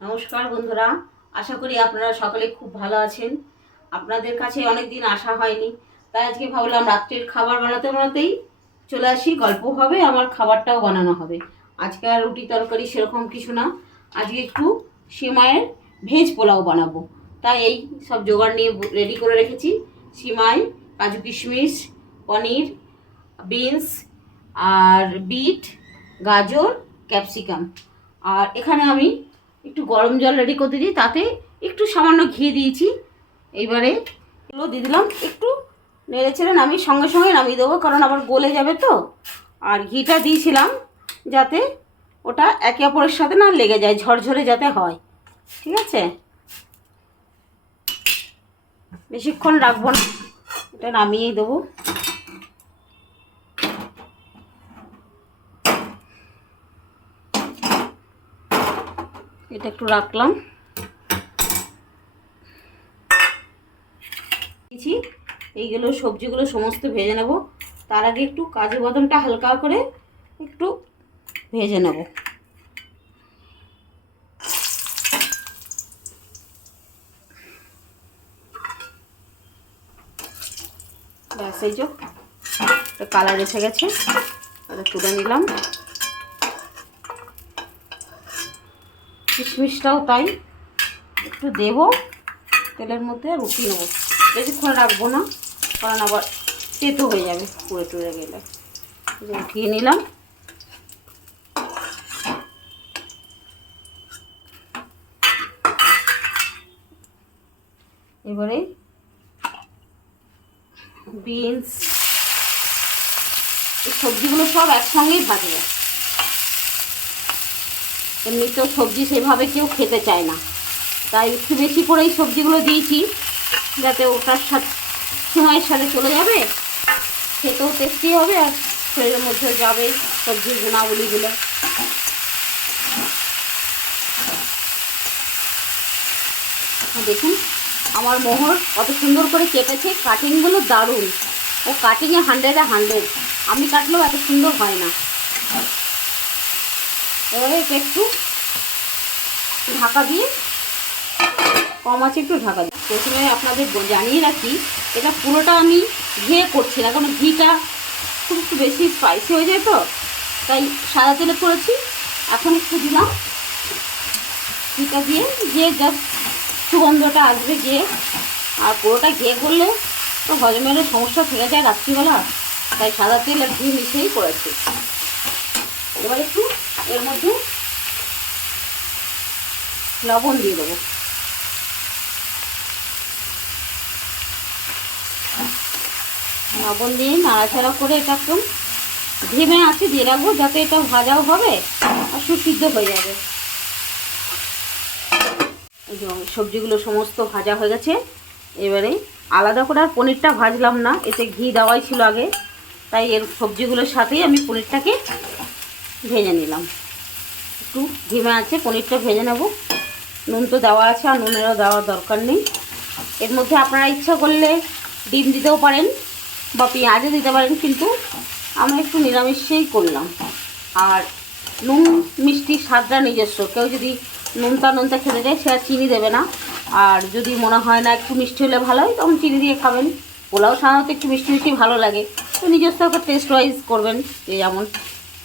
নমস্কার বন্ধুরা, আশা করি আপনারা সকলে খুব ভালো আছেন। আপনাদের কাছে অনেক দিন আসা হয়নি, তাই আজকে ভাবলাম রাত্রের খাবার বানাতে বানাতেই চলে আসি। গল্প হবে, আমার খাবারটাও বানানো হবে। আজকে আর রুটি তরকারি সেরকম কিছু না, আজকে একটু সিমাইয়ের ভেজ পোলাও বানাবো। তাই এই সব জোগাড় নিয়ে রেডি করে রেখেছি। সিমাই, কাজু কিশমিশ, পনির, বিনস আর বিট, গাজর, ক্যাপসিকাম। আর এখানে আমি একটু গরম জল রেডি করে দিই, তাতে একটু সামান্য ঘি দিয়েছি। এইবারে এগুলো দিয়ে দিলাম, একটু নেড়ে চেড়ে নামিয়ে সঙ্গে সঙ্গে নামিয়ে দেবো, কারণ আবার গলে যাবে তো। আর ঘিটা দিয়েছিলাম যাতে ওটা একে অপরের সাথে না লেগে যায়, ঝরঝরে যাতে হয়। ঠিক আছে, বেশিক্ষণ রাখবো না, এটা নামিয়েই দেবো। এটা একটু রাখলাম। এইগুলো সবজিগুলো সমস্ত ভেজে নেব। তার আগে একটু কাজু বাদামটা হালকা করে একটু ভেজে নেব। ব্যাস, এই যে কালার এসে গেছে, তাহলে তুলে নিলাম। কিশমিশটাও তাই একটু দেবো তেলের মধ্যে, রুটি নেবো। বেশিক্ষণ রাখবো না, কারণ আবার তেতো হয়ে যাবে পুড়ে টুড়ে গেলে। উঠিয়ে নিলাম। এবারে বিনস, এই সবজিগুলো সব একসঙ্গেই ভাজবো। এমনিতেও সবজি সেভাবে কেউ খেতে চায় না, তাই একটু বেশি করেই সবজিগুলো দিয়েছি, যাতে ওটার সাথে সময়ের সাথে চলে যাবে, খেতেও টেস্টি হবে আর শরীরের মধ্যে যাবে সবজির গুণাবলীগুলো। দেখুন আমার মোহর কত সুন্দর করে কেটেছে, কাটিংগুলো দারুণ। ও কাটিংয়ে 100-এ 100, আমি কাটলেও এত সুন্দর হয় না। এবারে এটা একটু ঢাকা দিয়ে, কম আছে একটু ঢাকা দিই। প্রথমে আপনাদের জানিয়ে রাখি, এটা পুরোটা আমি ঘিয়ে করছি না, কারণ ঘিটা খুব একটু বেশি স্পাইসি হয়ে যায় তো, তাই সাদা তেলে করেছি। এখন একটু দিলাম, ঘিটা দিয়ে গিয়ে জাস্ট সুগন্ধটা আসবে গিয়ে। আর পুরোটা ঘিয়ে করলে তো হজমের সমস্যা থেকে যায় রাত্রিবেলা, তাই সাদা তেল আর ঘি মিশিয়েই করেছি। এবার একটু এর মধ্যে লবণ দিয়ে দেবো। লবণ দিয়ে নাড়াচাড়া করে এটা একদম ধিমে আঁচে দিয়ে রাখবো, যাতে এটা ভাজাও হবে আর সুসিদ্ধ হয়ে যাবে। সবজিগুলো সমস্ত ভাজা হয়ে গেছে। এবারে আলাদা করে আর পনিরটা ভাজলাম না, এতে ঘি দেওয়াই ছিল আগে, তাই এর সবজিগুলোর সাথেই আমি পনিরটাকে ভেজে নিলাম। একটু ধিমে আছে পনিরটা ভেজে নেব। নুন তো দেওয়া আছে, আর নুনেরও দেওয়ার দরকার নেই। এর মধ্যে আপনারা ইচ্ছা করলে ডিম দিতেও পারেন বা পেঁয়াজও দিতে পারেন, কিন্তু আমরা একটু নিরামিষেই করলাম। আর নুন মিষ্টির স্বাদটা নিজস্ব, কেউ যদি নোনতা খেতে চায় সে আর চিনি দেবে না। আর যদি মনে হয় না একটু মিষ্টি হলে ভালো হয়, তখন চিনি দিয়ে খাবেন। পোলাও সাধারণত একটু মিষ্টি মিষ্টি ভালো লাগে, তো নিজস্ব একটা টেস্ট ওয়াইজ করবেন, যে যেমন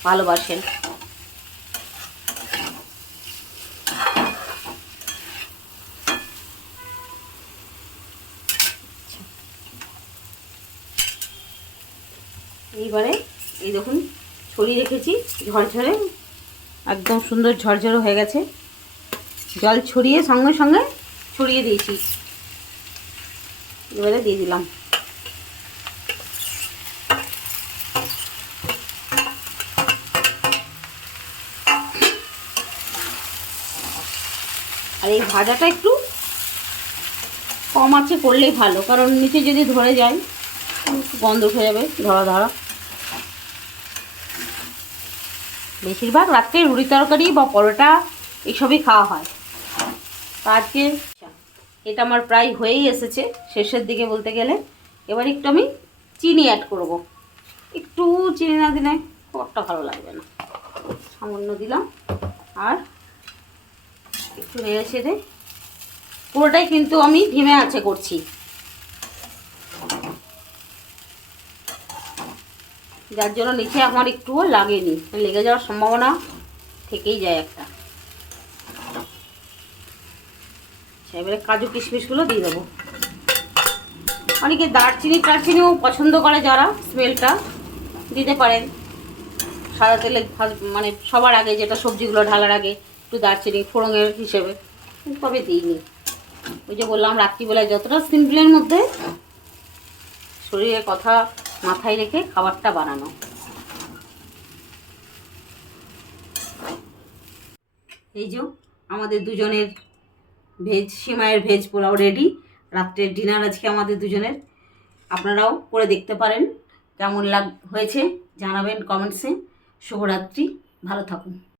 ভালোবাসেন। এইবারে এই দেখুন ছড়িয়ে রেখেছি, ঝরঝরে একদম সুন্দর ঝরঝরে হয়ে গেছে। জল ছড়িয়ে সঙ্গে সঙ্গে ছড়িয়ে দিয়েছি। এবারে দিয়ে দিলাম। আর এই ভাজাটা একটু কম আছে করলেই ভালো, কারণ নিচে যদি ধরে যায় গন্ধ উঠে যাবে, ধরা ধরা। বেশিরভাগ রাত্রে রুটি তরকারি বা পরোটা এইসবই খাওয়া হয়। তো আজকে এটা আমার প্রায় হয়েই এসেছে, শেষের দিকে বলতে গেলে। এবার একটু আমি চিনি অ্যাড করব। একটু চিনি না দিলে খুব একটা ভালো লাগবে না, সামান্য দিলাম। আর একটু নেড়ে ছেড়ে পুরোটাই কিন্তু আমি ধিমে আঁচে করছি, যার জন্য নিচে আমার একটুও লাগেনি, লেগে যাওয়ার সম্ভাবনা থেকেই যায় একটা। এবারে কাজু কিশমিশগুলো দিয়ে দেবো। অনেকে দারচিনিও পছন্দ করে, যারা স্মেলটা দিতে পারেন সাদা তেলে মানে সবার আগে, যেটা সবজিগুলো ঢালার আগে একটু দারচিনি ফোড়নের হিসেবে, তবে দিইনি। ওই যে বললাম রাত্রিবেলায় যতটা সিম্পলের মধ্যে শরীরের কথা মাথায় রেখে খাবারটা বানানো। এই যে আমাদের দুজনের সিমাইয়ের ভেজ পোলাও রেডি। রাত্রের ডিনার আজকে আমাদের দুজনের। আপনারাও করে দেখতে পারেন, কেমন হয়েছে জানাবেন কমেন্টসে। শুভরাত্রি, ভালো থাকুন।